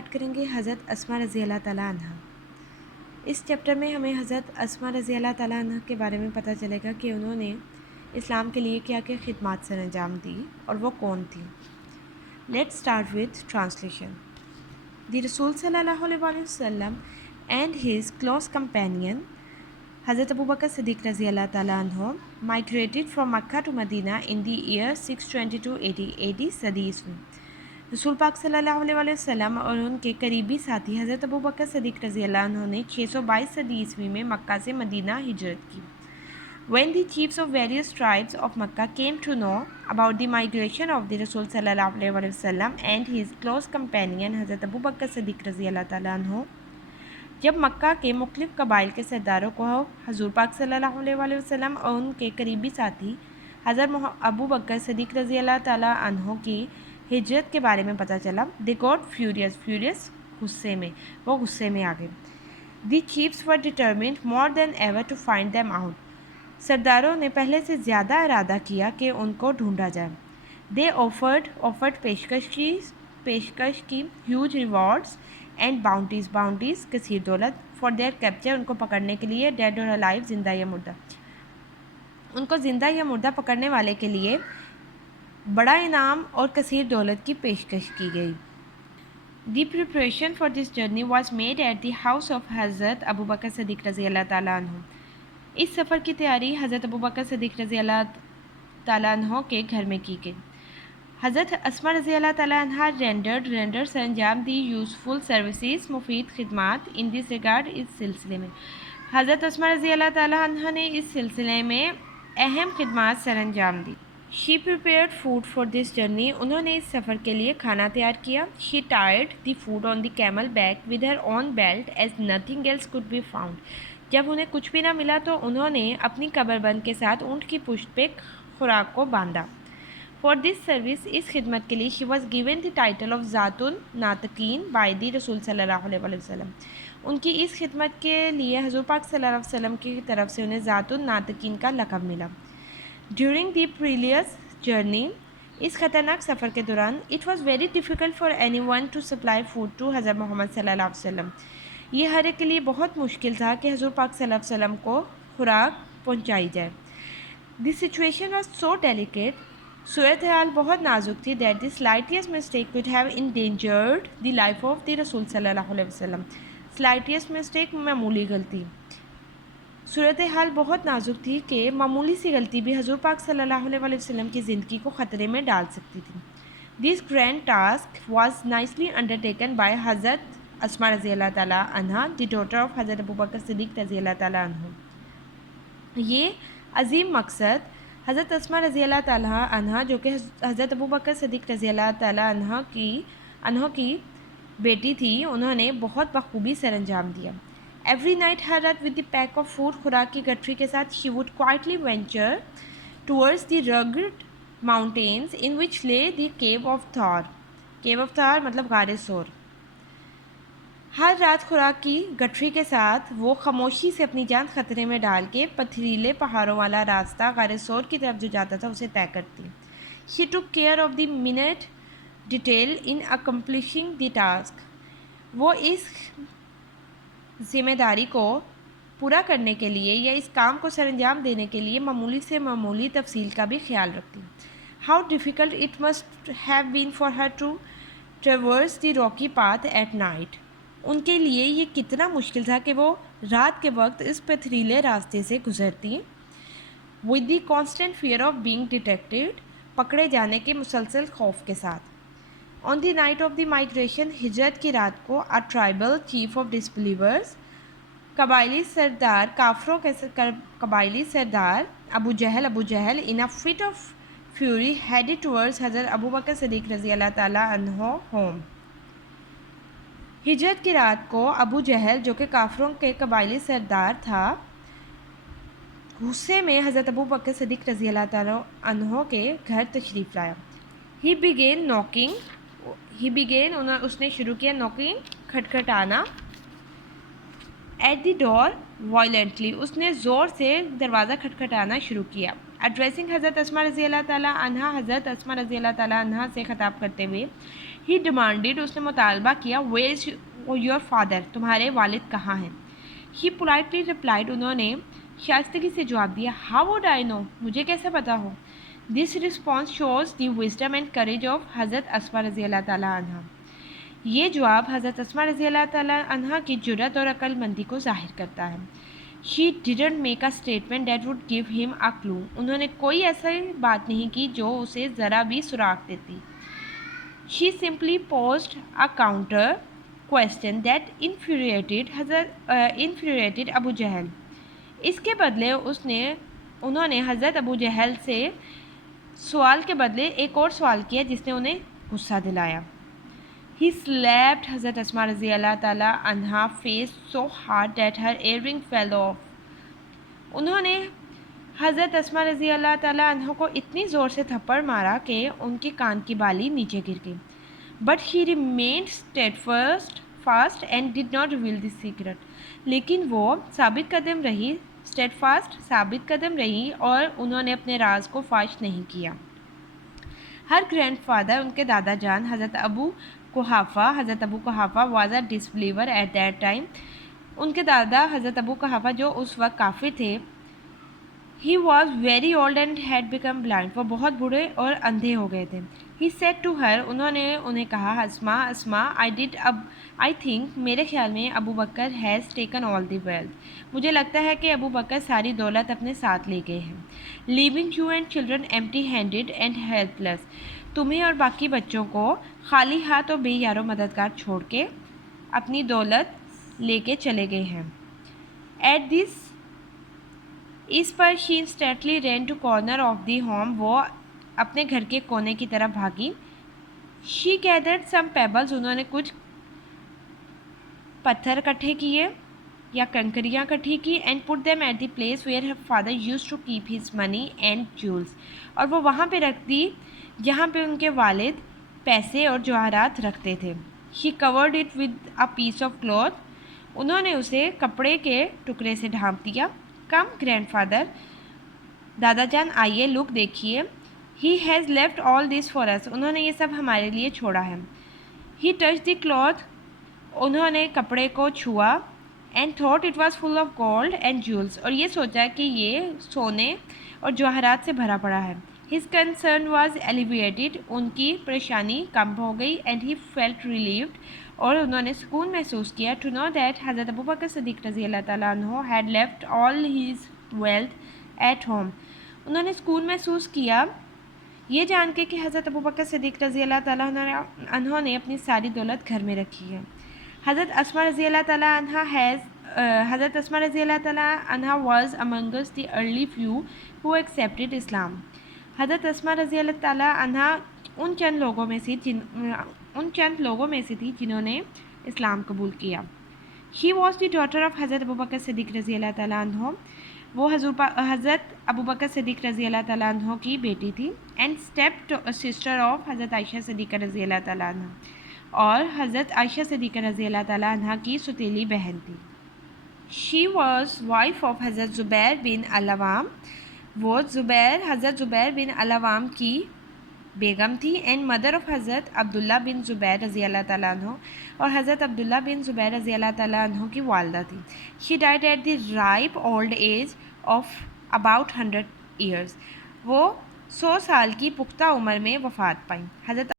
Start کریں گے حضرت اسما رضی اللہ تعالیٰ عنہ۔ اس چیپٹر میں ہمیں حضرت اسما رضی اللہ تعالیٰ عنہ کے بارے میں پتہ چلے گا کہ انہوں نے اسلام کے لیے کیا کیا خدمات سر انجام دی اور وہ کون تھی۔ Let's start with translation. The رسول صلی اللہ علیہ وسلم اینڈ ہز کلوز کمپینین حضرت ابو بکر صدیق رضی اللہ تعالیٰ عنہ migrated from Makkah to Medina in the year 622 AD صدی عیسوی۔ رسول پاک صلی اللہ علیہ وسلم اور ان کے قریبی ساتھی حضرت ابو بکر صدیق رضی اللہ عنہ نے 622 صدی عیسوی میں مکہ سے مدینہ ہجرت کی۔ When the chiefs of various tribes of Makkah came to know about the migration of the Rasul صلی اللہ علیہ وسلم and his close companion حضرت ابو بکر صدیق رضی اللہ تعالیٰ عنہ، جب مکہ کے مختلف قبائل کے سرداروں کو حضور پاک صلی اللہ علیہ وسلم اور ان کے قریبی ساتھی حضرت ابو بکر صدیق رضی اللہ تعالیٰ عنہ کی ہجرت کے بارے میں پتہ چلا، they got furious غصے میں، وہ غصے میں آ گئے۔ The chiefs were determined more than ever to find them out، سرداروں نے پہلے سے زیادہ ارادہ کیا کہ ان کو ڈھونڈا جائے۔ They offered پیشکش کی huge rewards and bounties کثیر دولت for their capture، ان کو پکڑنے کے لیے dead or alive، زندہ یا مردہ، ان کو زندہ یا مردہ پکڑنے والے کے لیے بڑا انعام اور کثیر دولت کی پیشکش کی گئی۔ The preparation for this journey was made at the house of حضرت ابو بکر صدیق رضی اللہ تعالیٰ عنہ، اس سفر کی تیاری حضرت ابو بکر صدیق رضی اللہ تعالیٰ عنہ کے گھر میں کی گئی۔ حضرت اسما رضی اللہ تعالیٰ عنہ رینڈر سر انجام دی یوزفل سروسز، مفید خدمات، ان دس ریگارڈ، اس سلسلے میں۔ حضرت اسما رضی اللہ تعالیٰ عنہ نے اس سلسلے میں اہم خدمات سر انجام دی۔ She prepared food for this journey، انہوں نے اس سفر کے لیے کھانا تیار کیا۔ She tied the food on the camel back with her own belt as nothing else could be found، جب انہیں کچھ بھی نہ ملا تو انہوں نے اپنی کمربند کے ساتھ اونٹ کی پشت پہ خوراک کو باندھا۔ For this service، اس خدمت کے لیے she was given the title of ذات الناطقین by the رسول صلی اللہ علیہ وسلم، ان کی اس خدمت کے لیے حضور پاک صلی اللہ علیہ وسلم کی طرف سے انہیں ذات الناطقین کا لقب ملا۔ During the perilous journey، اس خطرناک سفر کے دوران it was very difficult for anyone to supply food to حضرت محمد صلی اللہ علیہ وسلم، یہ ہر ایک کے لیے بہت مشکل تھا کہ حضور پاک صلی اللہ علیہ وسلم کو خوراک پہنچائی جائے۔ The situation was so delicate، صورتحال بہت نازک تھی، that the slightest mistake could have endangered the life of the رسول صلی اللہ علیہ وسلم، slightest mistake معمولی غلطی، صورتحال بہت نازک تھی کہ معمولی سی غلطی بھی حضور پاک صلی اللہ علیہ وسلم کی زندگی کو خطرے میں ڈال سکتی تھی۔ This grand task was nicely undertaken by حضرت اسما رضی اللہ تعالیٰ عنہ، the daughter of حضرت ابو بکر صدیق رضی اللہ تعالیٰ عنہ۔ یہ عظیم مقصد حضرت اسما رضی اللہ تعالیٰ عنہ، جو کہ حضرت ابو بکر صدیق رضی اللہ تعالیٰ عنہ کی بیٹی تھی، انہوں نے بہت بخوبی سر انجام دیا۔ Every night her rut with the pack of food، خوراک کی گٹھری کے ساتھ she would quietly venture towards the rugged mountains in which lay the cave of Thor، cave of Thor مطلب غار ثور۔ ہر رات خوراک کی گٹھری کے ساتھ وہ خاموشی سے اپنی جان خطرے میں ڈال کے پتھریلے پہاڑوں والا راستہ غار ثور کی طرف جو جاتا تھا اسے طے کرتی۔ She took care of the minute detail in accomplishing the task، وہ اس ذمہ داری کو پورا کرنے کے لیے یا اس کام کو سر انجام دینے کے لیے معمولی سے معمولی تفصیل کا بھی خیال رکھتی۔ How difficult it must have been for her to traverse the rocky path at night، ان کے لیے یہ کتنا مشکل تھا کہ وہ رات کے وقت اس پتھریلے راستے سے گزرتی، with the constant fear of being detected، پکڑے جانے کے مسلسل خوف کے ساتھ۔ On the night of the migration، ہجرت کی رات کو a tribal chief of disbelievers، قبائلی سردار کافروں کے قبائلی سردار ابو جہل in a fit of fury headed towards حضرت ابو بکر صدیق رضی اللہ تعالیٰ عنہ home۔ ہجرت کی رات کو ابو جہل، جو کہ کافروں کے قبائلی سردار تھا، غصے میں حضرت ابو بکر صدیق رضی اللہ تعالیٰ عنہ کے گھر تشریف لایا۔ He began knocking، اس نے شروع کیا knocking، کھٹکھٹانا، at the door violently، اس نے زور سے دروازہ کھٹکھٹانا شروع کیا۔ Addressing حضرت اسما رضی اللہ تعالیٰ عنہ، حضرت اسما رضی اللہ تعالیٰ عنہ سے خطاب کرتے ہوئے ہی ڈیمانڈیڈ، اس نے مطالبہ کیا، ویئر از یور فادر، تمہارے والد کہاں ہیں؟ ہی پولائٹلی ریپلائڈ، انہوں نے شائستگی سے جواب دیا، ہاؤ وڈ آئی نو، مجھے کیسے پتا ہو؟ This response shows the wisdom and courage of Hazrat Asma رضی اللہ تعالیٰ عنہ. یہ جواب حضرت اسماء رضی اللہ تعالیٰ عنہ کی جرأت اور عقل مندی کو ظاہر کرتا ہے. She didn't make a statement that would give him a clue. انہوں نے کوئی ایسی بات نہیں کی جو اسے ذرا بھی سراغ دیتی. She simply posed a counter question that infuriated ابو جہل. اس کے بدلے انہوں نے حضرت ابو جہل سے سوال کے بدلے ایک اور سوال کیا جس نے انہیں غصہ دلایا. He slapped حضرت اسماء رضی اللہ تعالیٰ عنہا face so hard that her earring fell off. انہوں نے حضرت اسماء رضی اللہ تعالیٰ عنہ کو اتنی زور سے تھپڑ مارا کہ ان کی کان کی بالی نیچے گر گئی. But he remained steadfast and did not reveal the secret. لیکن وہ ثابت قدم رہی اور انہوں نے اپنے راز کو فاش نہیں کیا. ہر گرینڈ فادر، ان کے دادا جان حضرت ابو قحافہ was a disbeliever at that time. ان کے دادا حضرت ابو قحافہ جو اس وقت کافر تھے. He was very old and had become blind. وہ بہت بوڑھے اور اندھے ہو گئے تھے. He said to her, انہوں نے انہیں کہا، اسما I think میرے خیال میں ابو بکر has taken all the wealth. مجھے لگتا ہے کہ ابو بکر ساری دولت اپنے ساتھ لے گئے ہیں. Leaving you and children empty handed and helpless. تمہیں اور باقی بچوں کو خالی ہاتھ اور بے یار و مددگار چھوڑ کے اپنی دولت لے کے چلے گئے ہیں. At this us per she instantly ran to corner of the home. وہ اپنے گھر کے کونے کی طرف بھاگی. She gathered some pebbles. انہوں نے کچھ پتھر اکٹھے کیے یا کنکریاں اکٹھی کی. And put them at the place where her father used to keep his money and jewels. اور وہ وہاں پہ رکھ دی جہاں پہ ان کے والد پیسے اور جواہرات رکھتے تھے. She covered it with a piece of cloth. انہوں نے اسے کپڑے کے ٹکڑے سے ڈھانپ دیا. کم گرینڈ فادر، دادا جان آئیے، لک دیکھیے. He has left all this for us. انہوں نے یہ سب ہمارے لیے چھوڑا ہے. He touched the cloth. انہوں نے کپڑے کو چھوا. And thought it was full of gold and jewels. اور یہ سوچا کہ یہ سونے اور جواہرات سے بھرا پڑا ہے. His concern was alleviated. ان کی پریشانی کم ہو گئی. And he felt relieved. اور انہوں نے سکون محسوس کیا to know that حضرت ابو بکر صدیق رضی اللہ تعالیٰ عنہ had left all his wealth at home. انہوں نے سکون محسوس کیا یہ جان کے کہ حضرت ابو بکر صدیق رضی اللہ تعالیٰ عنہ نے اپنی ساری دولت گھر میں رکھی ہے. حضرت اسماء رضی اللہ تعالیٰ عنہ was amongst the early few who accepted Islam. حضرت اسماء رضی اللہ تعالیٰ عنہ ان چند لوگوں میں سے تھی جنہوں نے اسلام قبول کیا. She was the daughter of حضرت ابو بکر صدیق رضی اللہ تعالیٰ عنہ. وہ حضرت ابو بکر صدیق رضی اللہ تعالیٰ عنہ کی بیٹی تھی. اینڈ اسٹیپ سسٹر آف حضرت عائشہ صدیقہ رضی اللہ تعالیٰ عنہ، اور حضرت عائشہ صدیقہ رضی اللہ تعالیٰ عنہ کی ستیلی بہن تھی. She was wife of حضرت زبیر بن العوام. وہ حضرت زبیر بن العوام کی بیگم تھی. اینڈ مدر آف حضرت عبداللہ بن زبیر رضی اللہ تعالیٰ عنہ، اور حضرت عبداللہ بن زبیر رضی اللہ تعالیٰ عنہ کی والدہ تھی. She died at the ripe old age of about 100 years. وہ 100 سال کی پختہ عمر میں وفات پائیں. حضرت